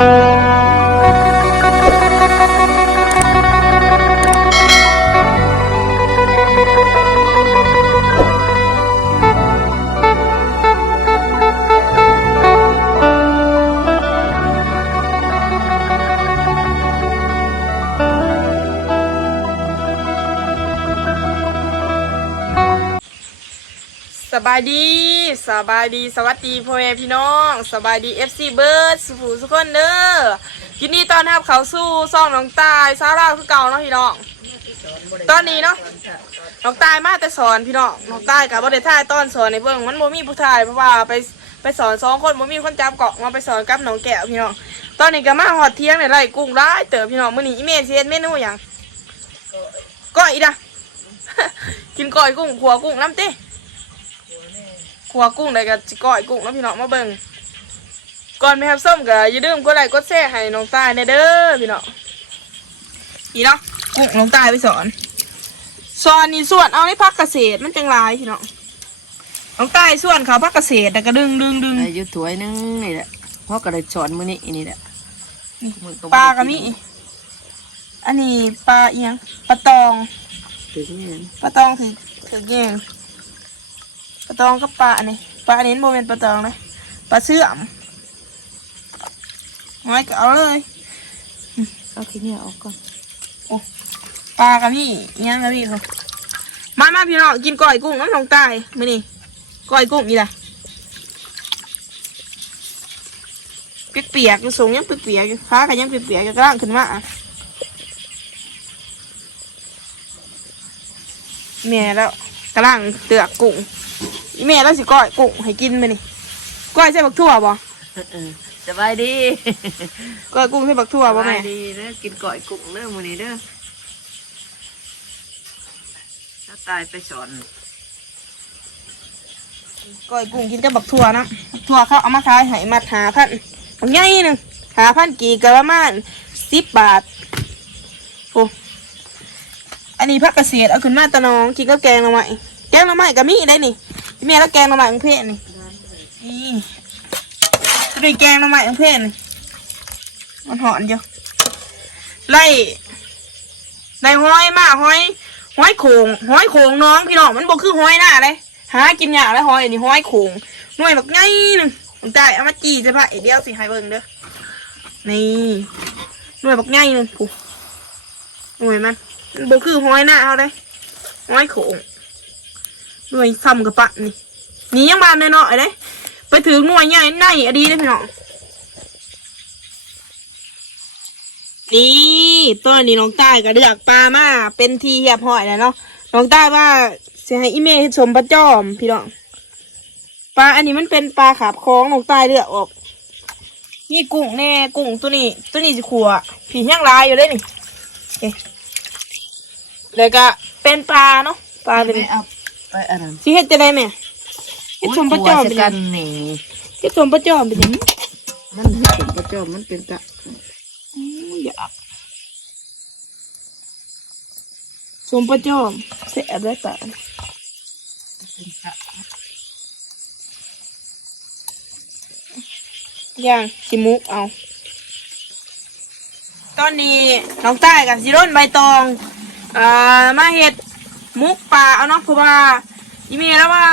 ส บายดีสบายดีสวัสดีพ่อแม่พี่น้องสบายดีเอฟซีเบิร์ดสุภูสุกคนเด้อยินดีต้อนรับเขาสู่ซ่องน้องตายสาวเราวคือเก่าเนาะพี่น้อง ตอนนี้เนาะน้องตายมาแต่สอนพี่น้องน้องตายกับบ่ได้ท่ายตอนสอนในเบิ่งมันบ่มีผู้ชายเพราะว่าไปไปสอนสองคนบ่มีคนจับเกาะมาไปสอนกับน้องแก้วพี่น้องตอนนี้ก็มาหอดเที่ยงเนี่ยไล่กุ้งได้เต๋อพี่น้องมื้อนี้อีเมลสิเฮ็ดเมนูหยังก้อยอีดะกินก้อยกุ้งขัวกุ้งน้ำเติ ขัวกุ้งได้กับจิก้อยกุ้งแล้วพี่น้องมาเบิ่งก่อนไปครับส้มก็อย่าลืมกดไลค์กดแชร์ให้น้องตายในเด้อพี่น้องนี่เนาะกุ้งน้องตายไปสอนสอนนี่ส่วนเอาในพักเกษตรมันจังไรพี่น้องน้องตายส่วนเขาพักเกษตรแต่ก็ดึงดึงดึงอายุถวยหนึงนี่แหละเพราะก็ได้สอนมื้อนี้นี่แหละมื้อบ่ได้ปลาก็มีอันนี้ปลาเอียงปลาตองถึงนี่นะปลาตองถือถือแยงปลา ตองกับปลาอันนี้ปลาอันนี้โมเป็นปลาตองเลยปลาเสื่อมไม่ก็เอาเลยเอาขี้เนี่ยออกก่อนปลากับพี่เงี้ยกับพี่เขามามาพี่น้องกินก้อยกุ้งน้ำทองใต้มานี่ก้อยกุ้งนี่แหละเปียกๆอยู่สูงยังเปียกๆอยู่ขากันยังเปียกๆอยู่กระล่างขึ้นมาอะแม่แล้วกระล่างเตือกกุ้ง อีแม่แล้วสิก้อยกุ้งให้กินมานี่ก้อยใส่บักทั่วบ่เออสบายดีก้อยกุ้งใส่บักทั่วสบ่บาแม่ยดีเด้อกินก่อยกุ้งเด้อมื้อนี้เด้อถ้าตายไปสอนก้อยกุ้งกินกับบักทั่วนะบักทั่วเขาเอามาขายให้มัดหาพันบางใหญ่หนึ่งหาพันกี่กะประมาณสิบบาทโอ้อันนี้พักเกษตรเอาขึ้นมาตะนองกินกับแกงหน่อไม้แกงหน่อไม้ก็มีได้นี่ แม่แล้วแกงหน่อไม้ของเพื่อนนี่นี่ด้แกงหน่อไม้ของเพื่อนนี่มันหอนอยู่ไล่ไล่ห้อยมาห้อยห้อยโขงห้อยโขงน้องพี่น้องมันบอกคือห้อยหน้าเลยหากินอย่ากแล้วห้อยนนี้ห้อยโขงหน่วยแบบไงหนึ่งผมจ่ายเอามาจีจะพะเดี๋ยวสิให้เบิ่งเด้อนี่หน่วยแบบไงหนึ่งกูหน่วยมันมันบอกคือห้อยหน้าเอาเลยห้อยโขง หน่วยซ้ำกับปะนี่นี่ยังบานเลยเนาะไอ้เด้ไปถือหน่วยใหญ่ในอดีเลยพี่น้องนี่ตัวนี้น้องใต้ก็เลือกปลามาเป็นทีเหียบหอยแล้วเนาะน้องใต้ว่าเสียให้อีเมย์ชมปลาจอมพี่น้องปลาอันนี้มันเป็นปลาขาบคล้องน้องใต้เลือกออกนี่กุ้งแน่กุ้งตัวนี้ ตัวนี้จะขัวผีย่างลายอยู่เลยนี่เอ๊ะแล้วก็เป็นปลาเนาะปลาเป็น ไม่เอาไปอันนั้นสิเฮ็ดจะได้ไหมเฮ็ดชมปลาจอมโยเป็นกลัวยักังนนี่เฮ็ดชมปลาจอมเป็นยังมันเห็นประจอมมันเป็นกะอืมอยากชมปลาจอมเสียได้ปะเป็นกะย่างชิมุกเอา ตอนนี้น้องใต้กับซิโร่นใบตองอ่ามาเห็ด มุกป่าเอาเนาะเพราะว่าอีเมลแล้วว่า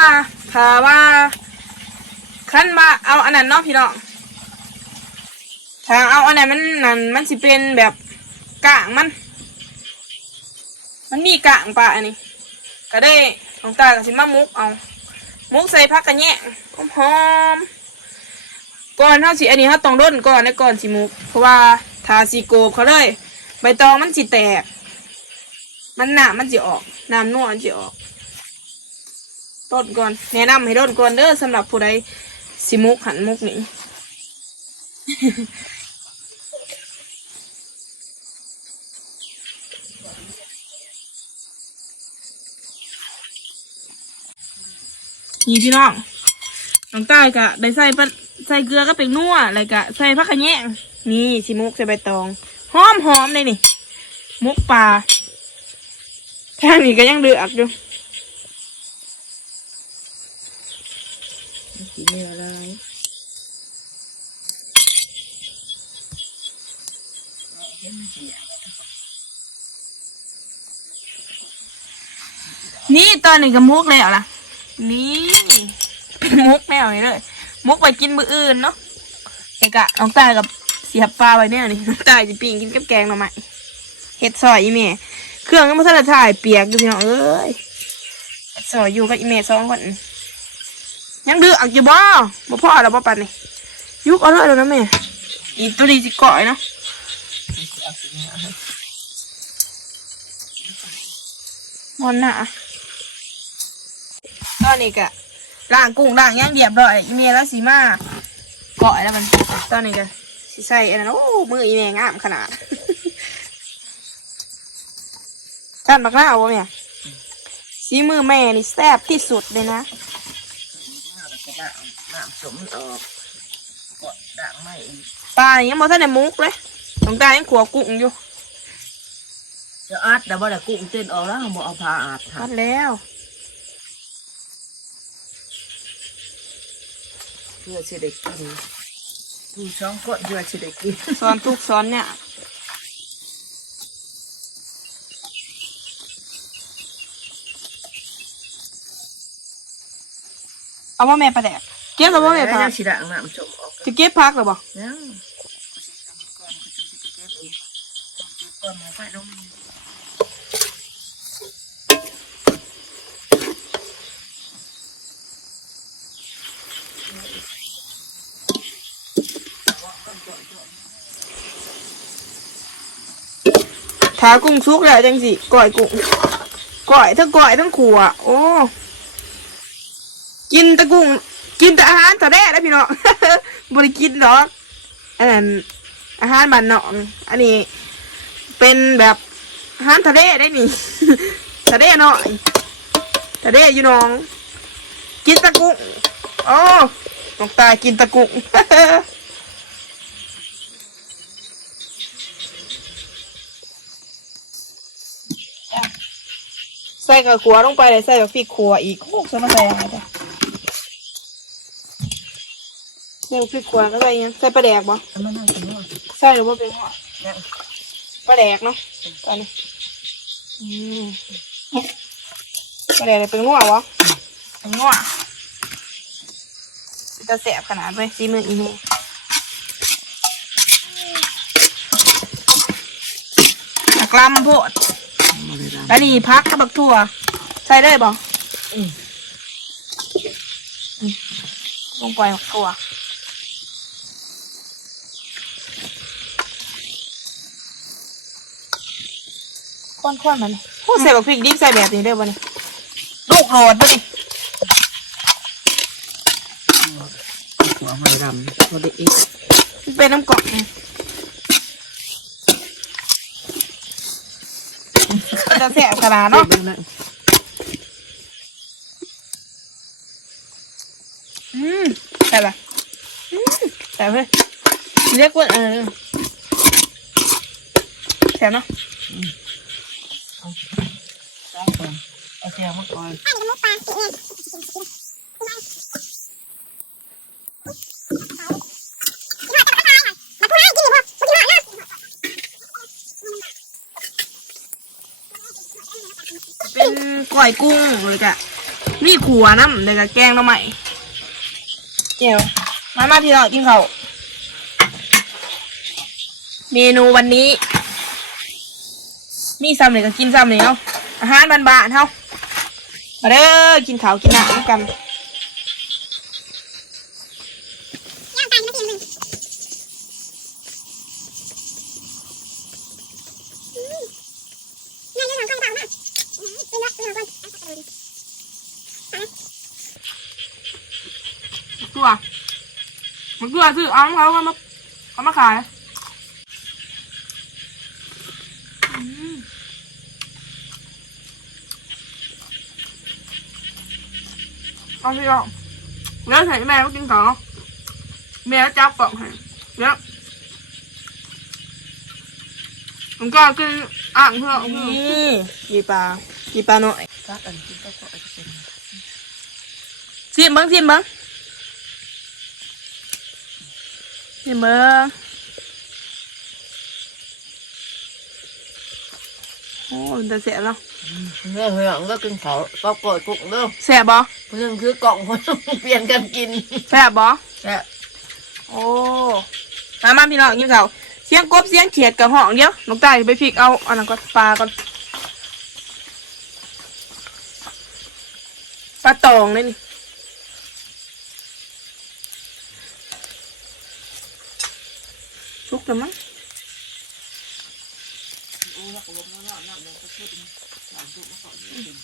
ถ้าว่าขั้นมาเอาอันนั้นเนาะพี่น้องถ้าเอาอันนั้นมันนั่นมันสิเป็นแบบกางมัน มันมีกางป่าอันนี้ก็ได้น้องต้กับสิมามุกเอามุกใส่ผักกระแยงหอมก่อนเท่าสิอันนี้เขาต้องร่นก่อนนะก่อนสิมุก เพราะว่าทาสีโกบเขาเลย ใบตองมันสิแตก มันหนามันสิออกน้ำนวลสิออกต้นก่อน แนะนำให้ร่นก่อนเด้อสำหรับผู้ใดสิมุกหันมุกนี้นี่พี่น้องน้องใต้กะได้ใส่ปใส่เกลือก็เป็นนัวอะไรกะใส่ผักขะแยงนี่สิมุกใส่ใบตอง หอมหอมเลยนี่ มุกปลา ทางนี้ก็ยังเดือดอยู่สีเหนียวเลยนี่ตอนนี้ก็มุกแล้วล่ะ นี่มุกแนวนี้เลย มุกไปกินมืออื่นเนาะเอกะน้องตายกับเสียบปลาไว้เนี่ยนี่น้องตายจะปิ้งกินกับแกงหน่อไม้เห็ดซอยอีเม เครื่องก็มาทันละถ่ายเปียกอยู่พี่น้องเอ้ยเฮ็ดซอยอยู่กับอีเมย์สองคนยังดื้ออักอยู่บ่บ่พ่อแล้วบ่ปันนี่ยุกเอาเลยแล้วนะแม่อีตัวนี้สิก่อยเนาะมอนหนาตอนนี้กะล่างกุ้งล่างย่างเดียบร้อยอีเมลแล้วสีมาเกาะแล้วมันตอนนี้กะสิใส่อันนั้นโอ้มืออีเมลงามขนาด จานบักหน้าวะเนี่ยสีมือแม่นี่แซ่บที่สุดเลยนะน้ำสมออกกดด่างไม่อีกปลานี่ยังบ่ทันได้มุกเลยน้องตายังขัวกุ้งอยู่จะอัดแต่ว่าแต่กุ้งเต้นออกแล้วบ่เอาผ้าอัดพัค่ะดแล้วเพื่อจะได้กินดูช่องกดเพื่อจะได้กินซ้อนทุกซ้อนเนี่ย เอาว่าแม่ปลาแดกเก็บแล้วว่าแม่พัยักงสิด่างน้ำสมออกจะเก็บพักหรือเปล่ายังก่อนหมูไฟลงถากุ้งซุกแล้วจังสิก่อยกุ้งก่อยทั้งก่อยทั้งขัวโอ้ กินตะกุ้งกินแต่อาหารทะเลแล้พี่น้องบริกินหรอกอันนั้นอาหารบ้านนอกอันนี้ เป็นแบบอาหารทะเลได้นี่ทะเลหน่อยทะเลอยู่น้อง กินตะกุ้งโอ้น้องตายกินตะกุ้งใส่กับขัวลงไปเลยใส่กับฟีกขัวอีกโอ้ใส่มาใส่ยังไงจ้ะ ใส่กับฟีกขัวก็ใส่ยังใส่ปลาแดกบ่มันน่ากินมากใส่หรือว่าเป็นหัวยังปลาแดกเนาะตอนนี้อืมปลาแดกเลยเป็นหัววะเป็นหัวจะแสบขนาดไปซีมืออีเมลหักลำโพดมาเลยนะแล้วนี่พักกับบักถั่ว ใส่ได้บ่อืมลงไปบักถั่ว ข้นๆมันโอ้ใส่บักพริกดิบใส่แบบนี้ได้บ่เนี่ยลูกโหลดบ่นี่หัวมันดำพอได้อีกมันเป็นน้ำกรอกไงมันจะแสบขนาดเนาะเบิ่งนั่นอืมใส่ปะอืมใส่เพื่อนเรียกว่าเออแสบเนาะ ใส่ก่อนเอาแก้วมาก่อนเป็นก้อยกุ้งเลยกะมีขัวน้ำเลยกะแกงหน่อไม้เจียวมามาที่เรากินเขาเมนูวันนี้ มีซ้ำเลยก็กินซ้ำเลยเนาะอาหารบ้านๆเฮามาเด้อกินข้าวกินน้ำด้วยกันตัวมันตัวซื้ออาของเขาเขามาเขามาขาย ก็พี่น้องแล้วใส่แม่ก็กินต่อแม่จับปอกให้แล้วผมก็คืออ่างเพื่อกีปลากีปลาหน่อยซักอันกินก็ก็อาจจะเป็นชิมบ้างชิมบ้างชิมบ้าง โอ้มันจะเสียบเนาะเนี่ยเฮียงก็กินเขาก็กดกุกเด้อเสียบบ่เรื่องคือกล่องคนเปลี่ยนกันกินเสียบบ่แซ่บโอ้มามาพี่น้องยิ้มเขาเสียงกบเสียงเขียดกับห้องเดียวน้องตายไปพริกเอาอันนั้นก่อนปลาก่อนปลาตองเล ยนี่ชุกแล้วมั้ง